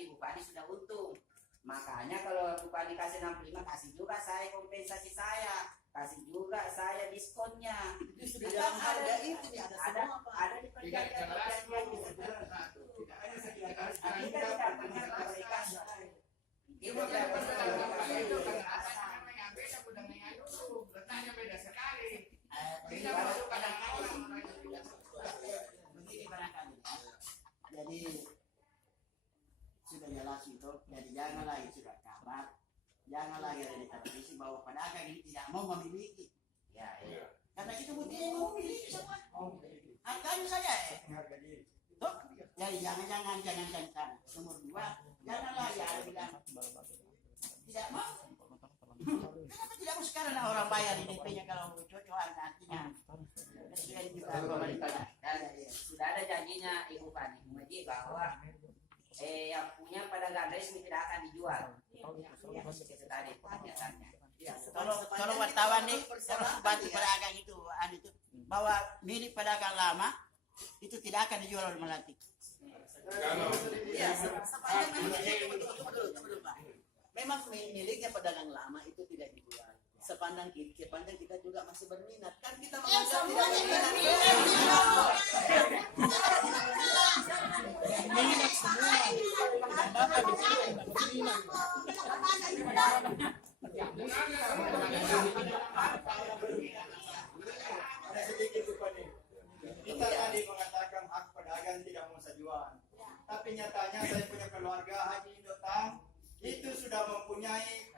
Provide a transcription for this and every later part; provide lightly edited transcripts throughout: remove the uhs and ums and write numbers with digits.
berarti Bu Pani sudah untung. Makanya kalau Bu Pani kasih 65, kasih juga saya kompensasi saya, kasih juga saya diskonnya. Justru dalam harga itu ya ada semua Pak. Ada di perjanjian Itu karena beda budaya yang dulu, letaknya beda sekali. Tidak masuk kadang-kadang. Begini barangkali. Jadi sudah jelas itu. Jadi jangan lagi sudah kabar, jangan lagi ada di televisi bahwa pedagang ini tidak mau memiliki. Ya, ya. Karena itu buktinya mau memiliki semua. Harganya saja Tuh, jadi jangan sana. Nomor 2, janganlah ya bilang tidak mau. Kenapa tidak mau sekarang orang bayar DP-nya kalau cocokan nantinya? Presiden juga pemerintah. Dan sudah ada janjinya Ibu Pani Muhaji bahwa yang punya pedagang resmi tidak akan dijual. Itu tadi pernyataannya. Kalau wartawan nih bantu pedagang itu bahwa milik pedagang lama itu tidak akan dijual oleh Melati. Memang miliknya pedagang lama itu tidak dijual. Sepandang kita juga masih berminat. Kan kita menganggap tidak berminat semua. Bapak di sini berminat. Ada sedikit Pani. Kita tadi mengatakan hak pedagang tidak mau jual. Tapi nyatanya saya punya keluarga Haji Indotang itu sudah mempunyai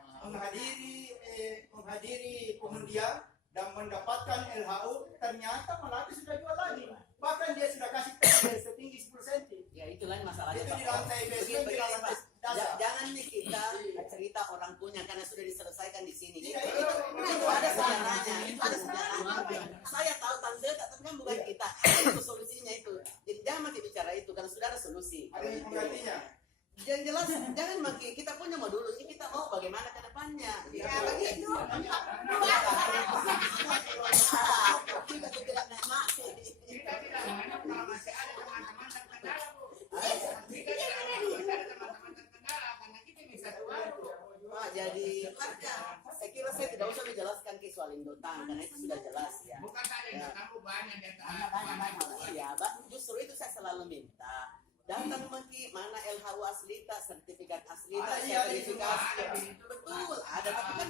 menghadiri pengundian dan mendapatkan LHU, ternyata Melati sudah jual lagi. Bahkan dia sudah kasih setinggi 10 cm. Ya itu lain masalahnya. Itu di lantai basement, di lantai dasar. Jangan nih kita cerita orang punya karena sudah diselesaikan di sini. Tidak, Itu ada sejarahnya. Itu ada sejarahnya. Saya tahu tante, tapi kan bukan kita. Itu solusinya itu. Jadi jangan makin bicara itu karena sudah ada solusi. Ada yang menggantinya. Yang jelas jangan makin kita punya mau dulu. Ini kita mau bagaimana ke depannya. Ya begitu. Kita tidak nikmati. Kita tidak hanya kalau masih ada teman-teman terkendala, Bu. Kita tidak hanya masih ada teman-teman terkendala karena kita bisa jual. Pak, jadi harga. Saya kira saya tidak usah menjelaskan ke soal Indotang karena itu sudah jelas ya. Bukan saja yang kamu banyak di atas. Ya, justru itu saya selalu minta. Datang mana LHU asli, sertifikat asli, sertifikasi. Betul, ada tapi kan